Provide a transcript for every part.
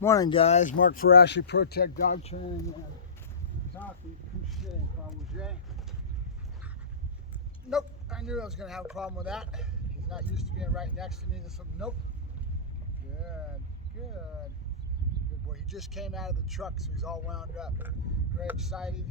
Morning, guys. Mark Ferrasci, Protect Dog Training, and Toffie Turn Off. Nope, I knew I was going to have a problem with that. He's not used to being right next to me. This one, nope. Good boy. He just came out of the truck, so he's all wound up. Very excited.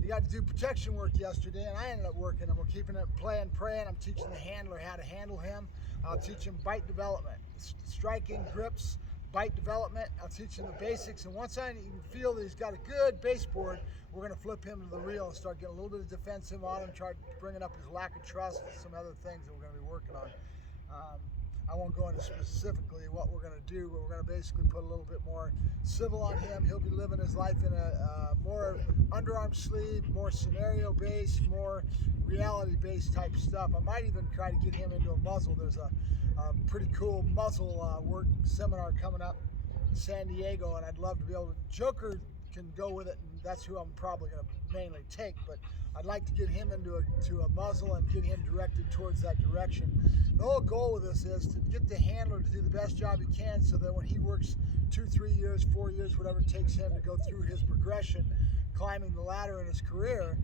He got to do protection work yesterday, and I ended up working him. We're keeping it praying. I'm teaching the handler how to handle him. I'll teach him bite development, striking, grips, bite development. I'll teach him the basics, and once I feel that he's got a good baseboard, we're going to flip him to the reel and start getting a little bit of defensive on him, try bringing up his lack of trust, and some other things that we're going to be working on. I won't go into specifically what we're going to do, but we're going to basically put a little bit more civil on him. He'll be living his life in a more underarm sleeve, more scenario-based, more reality-based type stuff. I might even try to get him into a muzzle. There's a pretty cool muzzle work seminar coming up in San Diego, and I'd love to be able to. Joker can go with it, and that's who I'm probably going to mainly take, but I'd like to get him into a muzzle and get him directed towards that direction. The whole goal with this is to get the handler to do the best job he can, so that when he works 2, 3 years, 4 years, whatever it takes him to go through his progression, climbing the ladder in his career,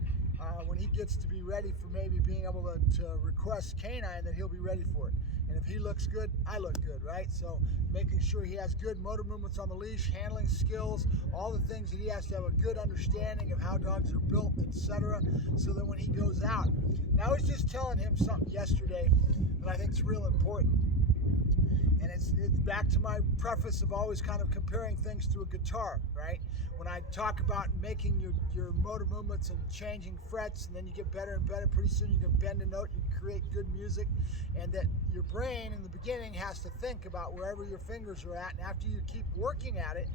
when he gets to be ready for maybe being able to request canine, that he'll be ready for it. And if he looks good, I look good, right? So making sure he has good motor movements on the leash, handling skills, all the things that he has to have a good understanding of how dogs are built, etc., so that when he goes out. Now, I was just telling him something yesterday that I think is real important. And it's back to my preface of always kind of comparing things to a guitar, right? When I talk about making your motor movements and changing frets, and then you get better and better, pretty soon you can bend a note, you can create good music, and that your brain in the beginning has to think about wherever your fingers are at, and after you keep working at it,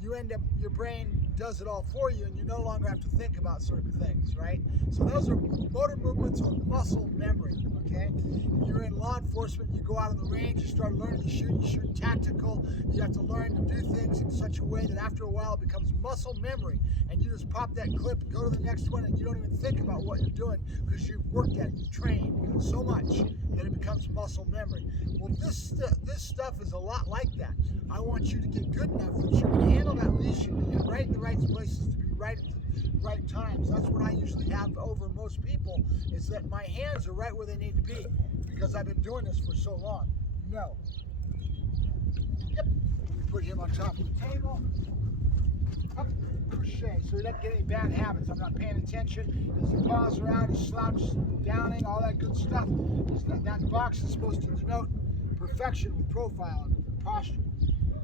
you end up, your brain does it all for you, and you no longer have to think about certain things, right? So those are motor movements or muscle memory, okay? If you're in law enforcement, you go out on the range, you start learning to shoot, you shoot tactical, you have to learn to do things in such a way that after a while it becomes muscle memory, and you just pop that clip and go to the next one, and you don't even think about what you're doing because you've worked at it, you've trained so much that it becomes muscle memory. Well, this stuff is a lot like that. I want you to get good enough that you can handle that leash and be right in the right places to be right at the right times. That's what I usually have over most people, is that my hands are right where they need to be because I've been doing this for so long. No. Yep. Let me put him on top of the table. Up, crochet, so he doesn't get any bad habits. I'm not paying attention. His paws are out, he's slouched, downing, all that good stuff. That box is supposed to denote perfection with profile and posture.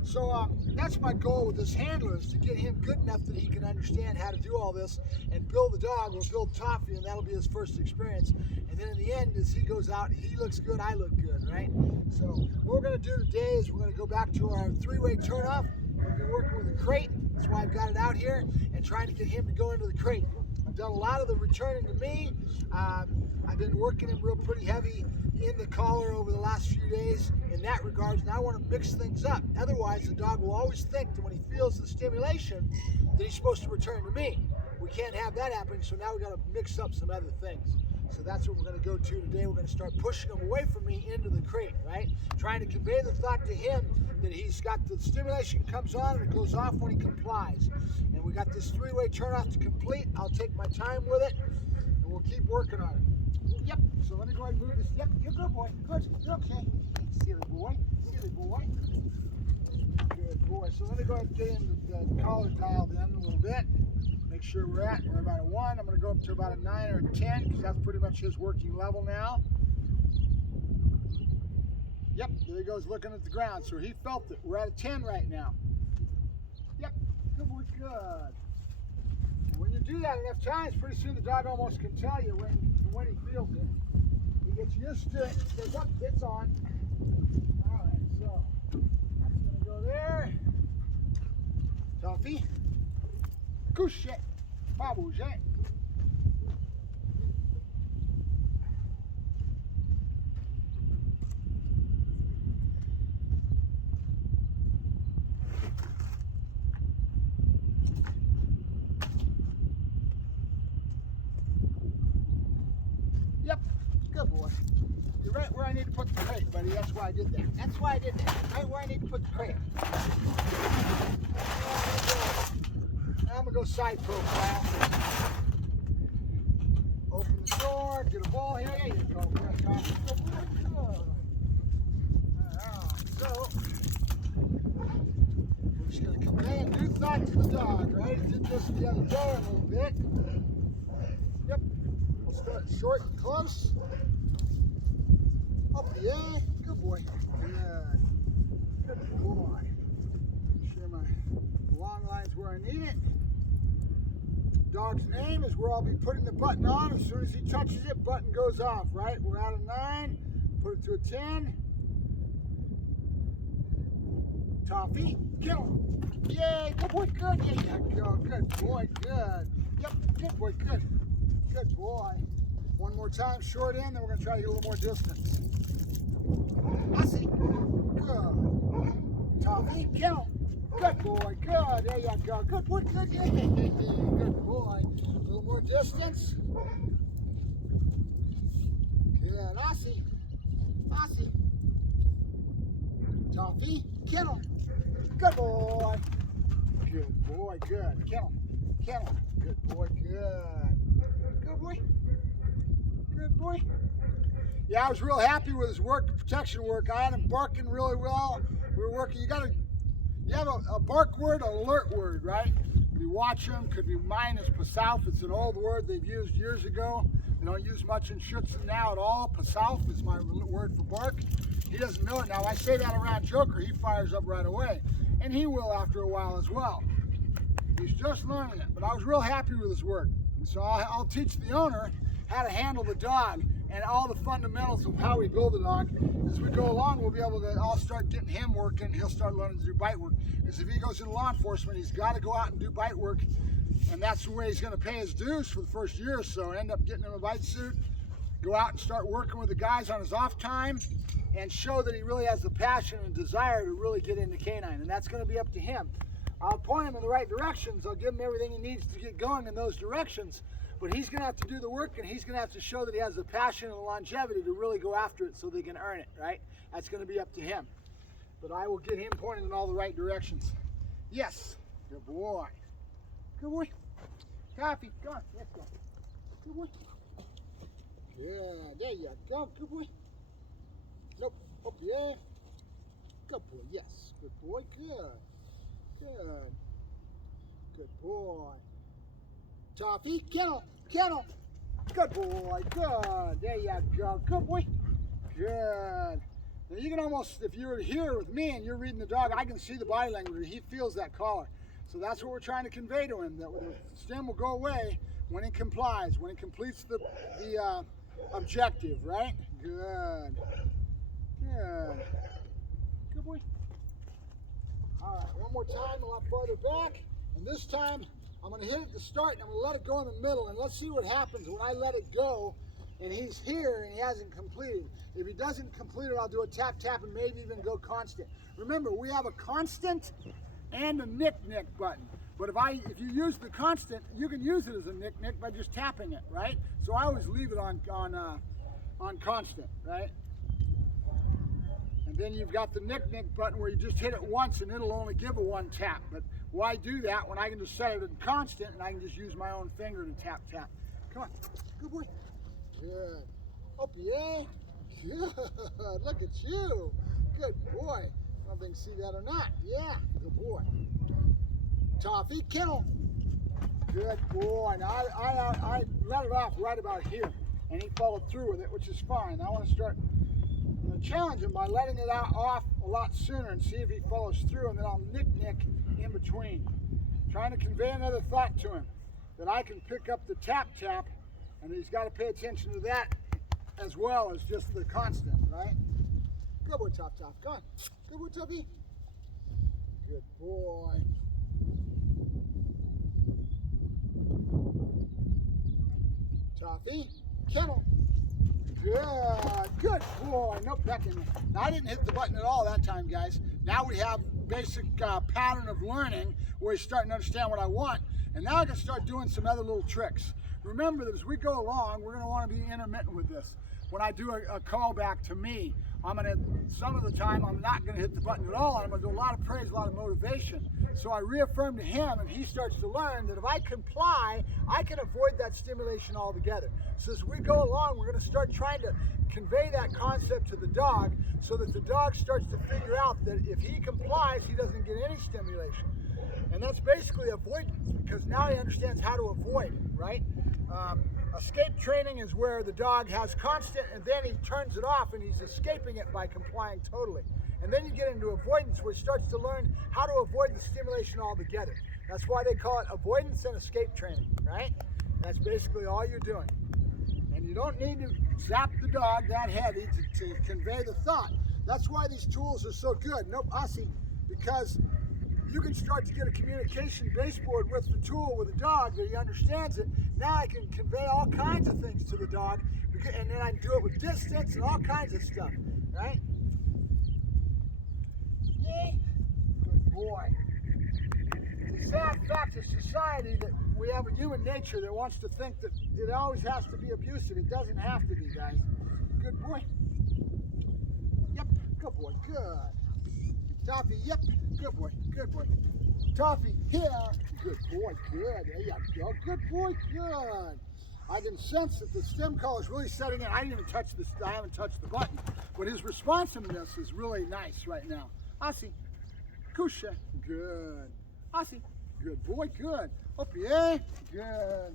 So that's my goal with this handler, is to get him good enough that he can understand how to do all this and build the dog. We'll build Toffie, and that'll be his first experience. And then in the end, as he goes out, he looks good, I look good, right? So what we're going to do today is we're going to go back to our 3-way turn off. We've been working with a crate. That's why I've got it out here, and trying to get him to go into the crate. I've done a lot of the returning to me. I've been working him real pretty heavy in the collar over the last few days in that regard, and I want to mix things up. Otherwise, the dog will always think that when he feels the stimulation that he's supposed to return to me. We can't have that happening, so now we've got to mix up some other things. So that's what we're going to go to today. We're going to start pushing him away from me into the crate, right? Trying to convey the thought to him that he's got the stimulation comes on and it goes off when he complies. And we got this 3-way turn off to complete. I'll take my time with it, and we'll keep working on it. Yep, so let me go ahead and move this. Yep, you're good, boy. Good, you're okay. Silly boy, silly boy. Good boy. So let me go ahead and get in the collar dialed in a little bit. Make sure we're about a 1. I'm going to go up to about a 9 or a 10 because that's pretty much his working level now. Yep, there he goes looking at the ground. So he felt it. We're at a 10 right now. Yep, good boy, good. And when you do that enough times, pretty soon the dog almost can tell you when he feels it. He gets used to it. He says, up, it's on. All right, so that's going to go there. Toffie. Couche, pas bouger. Yep, good boy. You're right where I need to put the crate, buddy. That's why I did that. That's why I did that. Right where I need to put the crate. side profile. Open the door, get a ball here. There you go. Good, Toffee. Good boy. Good. Alright, so we're just going to convey a new thought to the dog, right? Did this the other day a little bit. Yep. We'll start short and close. Up the air. Good boy. Good. Good boy. Make sure my long line's where I need it. Dog's name is where I'll be putting the button on. As soon as he touches it, button goes off, right? We're at a 9. Put it to a 10. Toffee, kill him. Yay, good boy, good. Yeah, you go. Good boy, good. Yep, good boy, good. Good boy. One more time, short end, then we're going to try to get a little more distance. I see. Good. Toffee, kill him. Good boy, good. There you go. Good boy, good. Yeah. Good boy. A little more distance. Good. I see. Toffee, kill him. Good boy. Good boy, good. Kill him. Good boy, good. Good boy. Good boy. Yeah, I was real happy with his work, protection work. I had him barking really well. We were working. You have a bark word, an alert word, right? We watch him. Could be mine is Pasauf. It's an old word they've used years ago. They don't use much in Schutzen now at all. Pasauf is my word for bark. He doesn't know it now. I say that around Joker, he fires up right away. And he will after a while as well. He's just learning it. But I was real happy with his work. And so I'll teach the owner how to handle the dog and all the fundamentals of how we build a dog. As we go along, we'll be able to all start getting him working. He'll start learning to do bite work. Because if he goes into law enforcement, he's got to go out and do bite work. And that's the way he's going to pay his dues for the first year or so. End up getting him a bite suit, go out and start working with the guys on his off time, and show that he really has the passion and desire to really get into canine. And that's going to be up to him. I'll point him in the right directions. I'll give him everything he needs to get going in those directions. But he's going to have to do the work, and he's going to have to show that he has the passion and the longevity to really go after it so they can earn it, right? That's going to be up to him. But I will get him pointed in all the right directions. Yes. Good boy. Good boy. Toffee, go on. Let's go. Good boy. Yeah, there you go. Good boy. Nope. Up the air. Good boy. Yes. Good boy. Good. Good. Good boy. Toffee, kennel. Good boy. Good. There you go. Good boy. Good. Now you can almost, if you were here with me and you're reading the dog, I can see the body language. He feels that collar. So that's what we're trying to convey to him, that the stem will go away when it complies, when it completes the objective, right? Good. Good. Good boy. All right, one more time, a lot farther back. And this time, I'm going to hit it to start, and I'm going to let it go in the middle. And let's see what happens when I let it go, and he's here, and he hasn't completed. If he doesn't complete it, I'll do a tap, and maybe even go constant. Remember, we have a constant and a nick button. But if you use the constant, you can use it as a nick by just tapping it, right? So I always leave it on constant, right? And then you've got the nick button where you just hit it once and it'll only give a one tap. But why do that when I can just set it in constant and I can just use my own finger to tap? Come on, good boy. Good. Up the air. Good. Look at you. Good boy. I don't think you see that or not. Yeah, good boy. Toffee, kennel. Good boy. Now I let it off right about here, and he followed through with it, which is fine. I want to start. I'm going to challenge him by letting it off a lot sooner and see if he follows through, and then I'll nick in between. Trying to convey another thought to him, that I can pick up the tap, and he's got to pay attention to that as well as just the constant, right? Good boy, Toff. Go on. Good boy, Toffee. Good boy. Toffee, kennel. Good boy. Nope, back in there. Now, I didn't hit the button at all that time, guys. Now we have basic pattern of learning where he's starting to understand what I want. And now I can start doing some other little tricks. Remember that as we go along, we're going to want to be intermittent with this. When I do a call back to me, some of the time I'm not gonna hit the button at all. I'm gonna do a lot of praise, a lot of motivation. So I reaffirm to him, and he starts to learn that if I comply, I can avoid that stimulation altogether. So as we go along, we're gonna start trying to convey that concept to the dog so that the dog starts to figure out that if he complies, he doesn't get any stimulation. And that's basically avoidance, because now he understands how to avoid, right? Escape training is where the dog has constant, and then he turns it off and he's escaping it by complying totally. And then you get into avoidance, where he starts to learn how to avoid the stimulation altogether. That's why they call it avoidance and escape training, right? That's basically all you're doing. And you don't need to zap the dog that heavy to convey the thought. That's why these tools are so good. Nope, Aussie, because you can start to get a communication baseboard with the tool, with the dog, that he understands it. Now I can convey all kinds of things to the dog, and then I can do it with distance and all kinds of stuff, right? Yay! Good boy. It's a sad fact of society that we have a human nature that wants to think that it always has to be abusive. It doesn't have to be, guys. Good boy. Yep, good boy, good. Toffee, yep, good boy, good boy. Toffee, here, good boy, good. There you go, good boy, good. I can sense that the stem call is really setting in. I didn't even touch this, I haven't touched the button, but his responsiveness is really nice right now. Aussie, Kusha, good. Aussie, good boy, good. Up, yeah, good.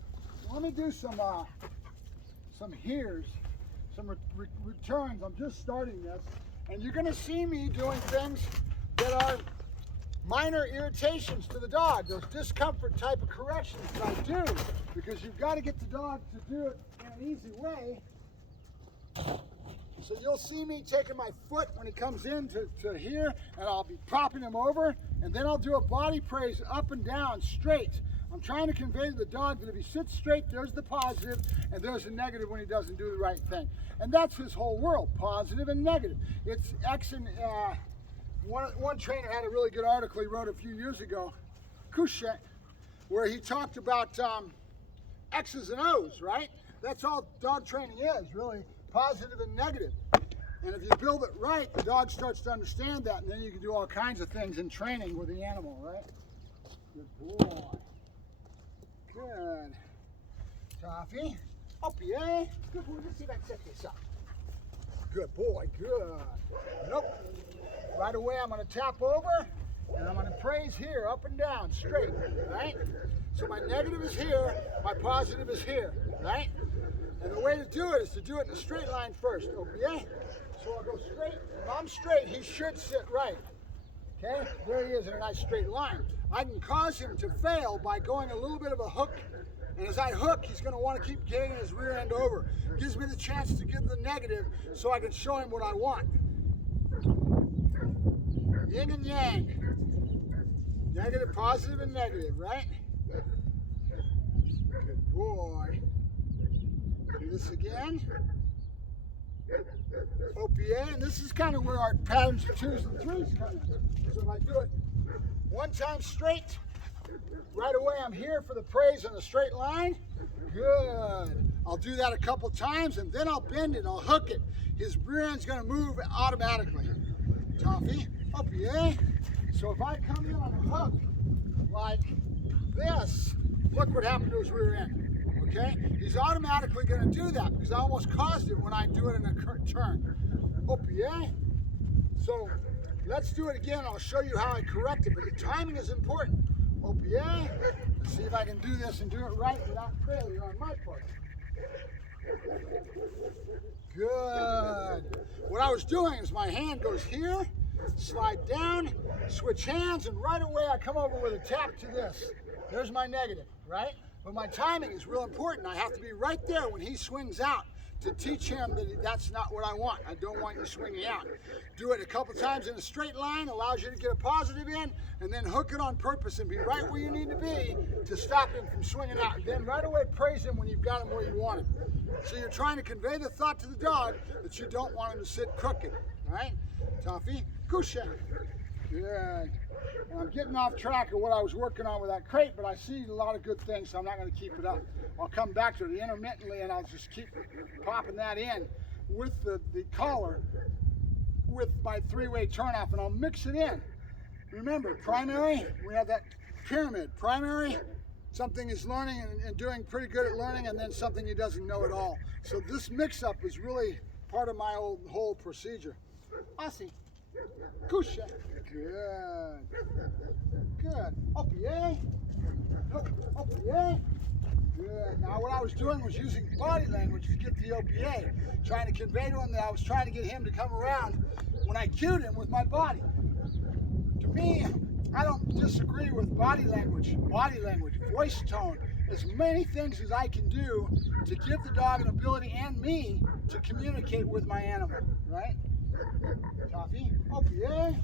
Let me do some here's, some returns. I'm just starting this, and you're gonna see me doing things that are minor irritations to the dog, those discomfort type of corrections that I do, because you've got to get the dog to do it in an easy way. So you'll see me taking my foot when he comes in to here, and I'll be propping him over, and then I'll do a body praise up and down, straight. I'm trying to convey to the dog that if he sits straight, there's the positive, and there's the negative when he doesn't do the right thing. And that's his whole world, positive and negative. It's X and one trainer had a really good article he wrote a few years ago, Kushet, where he talked about X's and O's, right? That's all dog training is, really, positive and negative. And if you build it right, the dog starts to understand that, and then you can do all kinds of things in training with the animal, right? Good boy. Good. Toffee. Up, yeah. Good boy. Let's see if I can set this up. Good boy. Good. Nope. Right away, I'm going to tap over, and I'm going to praise here, up and down, straight, right? So my negative is here, my positive is here, right? And the way to do it is to do it in a straight line first, okay? So I'll go straight. When I'm straight, he should sit right, okay? There he is in a nice straight line. I can cause him to fail by going a little bit of a hook, and as I hook, he's going to want to keep getting his rear end over. It gives me the chance to give the negative so I can show him what I want. Yin and yang. Negative, positive, and negative, right? Good boy. Do this again. OPA, and this is kind of where our patterns of 2s and 3s come in. So if I do it one time straight, right away I'm here for the praise on the straight line. Good. I'll do that a couple times, and then I'll bend it, I'll hook it. His rear end's gonna move automatically. Toffee, up, yeah. So if I come in on a hook like this, look what happened to his rear end, okay? He's automatically gonna do that because I almost caused it when I do it in a turn. Up, yeah. So let's do it again. I'll show you how I correct it, but the timing is important. Up, yeah. Let's see if I can do this and do it right without failure on my part. Good. What I was doing is my hand goes here, slide down, switch hands, and right away I come over with a tap to this. There's my negative, right? But my timing is real important. I have to be right there when he swings out to teach him that that's not what I want. I don't want you swinging out. Do it a couple times in a straight line, allows you to get a positive in, and then hook it on purpose and be right where you need to be to stop him from swinging out. Then right away praise him when you've got him where you want him. So you're trying to convey the thought to the dog that you don't want him to sit crooked, right? Toffee, Kusha. Good. And I'm getting off track of what I was working on with that crate, but I see a lot of good things, so I'm not going to keep it up. I'll come back to it intermittently, and I'll just keep popping that in with the collar with my three-way turn-off, and I'll mix it in. Remember, primary, we have that pyramid. Primary, something is learning and doing pretty good at learning, and then something he doesn't know at all. So this mix-up is really part of my whole procedure. Aussie. Kusha. Good. Good. Opié. Opié. Good. Now what I was doing was using body language to get the OPA, trying to convey to him that I was trying to get him to come around when I cued him with my body. To me, I don't disagree with body language, voice tone, as many things as I can do to give the dog an ability and me to communicate with my animal, right? Toffee, OPA.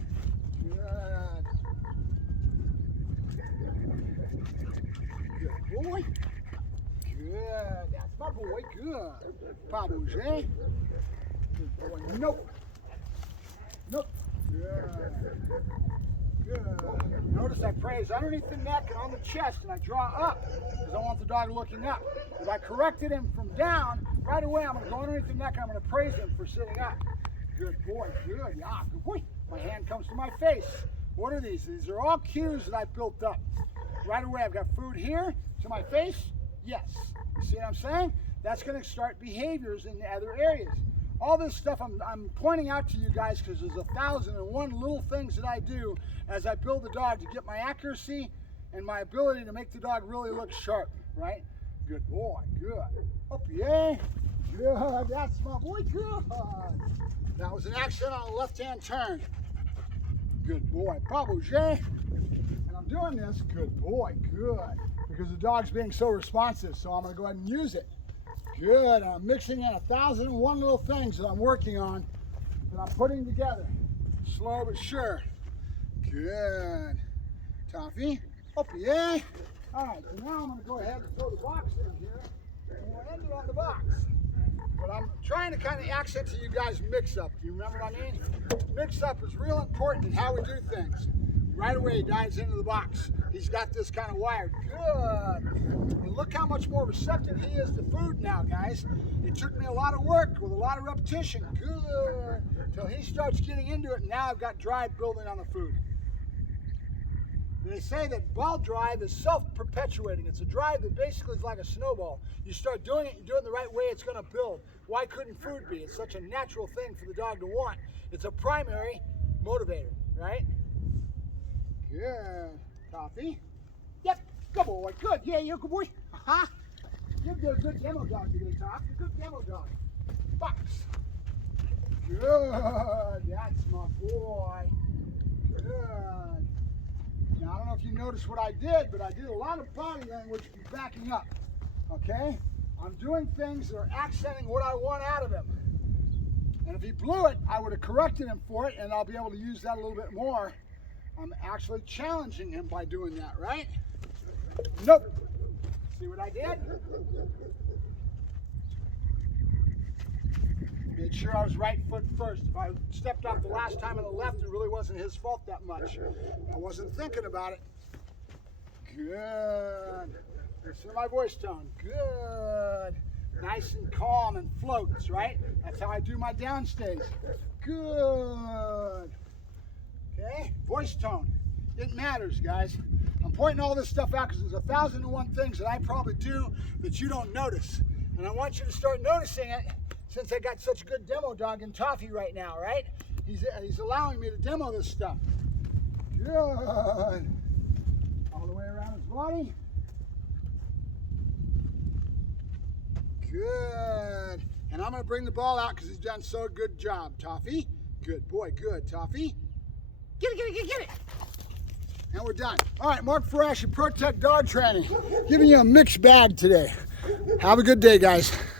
Good. Good boy. Good. That's my boy. Good. Pas bouger. Good boy. Nope. Nope. Good. Good. Notice I praise underneath the neck and on the chest, and I draw up because I want the dog looking up. If I corrected him from down, right away I'm going to go underneath the neck and I'm going to praise him for sitting up. Good boy. Good. Yeah. Good boy. My hand comes to my face. What are these? These are all cues that I've built up. Right away I've got food here to my face. Yes. You see what I'm saying? That's going to start behaviors in the other areas. All this stuff I'm pointing out to you guys because there's 1,001 little things that I do as I build the dog to get my accuracy and my ability to make the dog really look sharp, right? Good boy, good. Up, yeah. Good, that's my boy, good. That was an accent on a left-hand turn. Good boy, pas bouger. And I'm doing this, good boy, good. Because the dog's being so responsive, so I'm going to go ahead and use it. Good, I'm mixing in 1,001 little things that I'm working on, that I'm putting together. Slow but sure. Good. Toffee, up, yeah. All right, so now I'm going to go ahead and throw the box in here, and we'll end it on the box. But I'm trying to kind of accent to you guys mix-up. Do you remember what I mean? Mix-up is real important in how we do things. Right away, he dives into the box. He's got this kind of wired. Good. And look how much more receptive he is to food now, guys. It took me a lot of work with a lot of repetition. Good. Until he starts getting into it, and now I've got drive building on the food. They say that ball drive is self-perpetuating. It's a drive that basically is like a snowball. You start doing it, you do it the right way, it's going to build. Why couldn't food be? It's such a natural thing for the dog to want. It's a primary motivator, right? Good. Toffee. Yep. Good boy. Good. Yeah, you're a good boy. Uh-huh. You're a good demo dog today, Toff. You're a good demo dog. Box. Good. That's my boy. Good. Now, I don't know if you noticed what I did, but I did a lot of body language backing up. Okay? I'm doing things that are accenting what I want out of him. And if he blew it, I would have corrected him for it, and I'll be able to use that a little bit more. I'm actually challenging him by doing that, right? Nope. See what I did? Made sure I was right foot first. If I stepped off the last time on the left, it really wasn't his fault that much. I wasn't thinking about it. Good. Listen to my voice tone. Good. Nice and calm and floats, right? That's how I do my downstays. Good. Okay, voice tone. It matters, guys. I'm pointing all this stuff out because there's 1,001 things that I probably do that you don't notice. And I want you to start noticing it since I got such a good demo dog in Toffee right now, right? He's allowing me to demo this stuff. Good. All the way around his body. Good. And I'm going to bring the ball out because he's done so good job, Toffee. Good boy, good, Toffee. Get it. And we're done. All right, Mark Ferrasci, Protect Dog Training, giving you a mixed bag today. Have a good day, guys.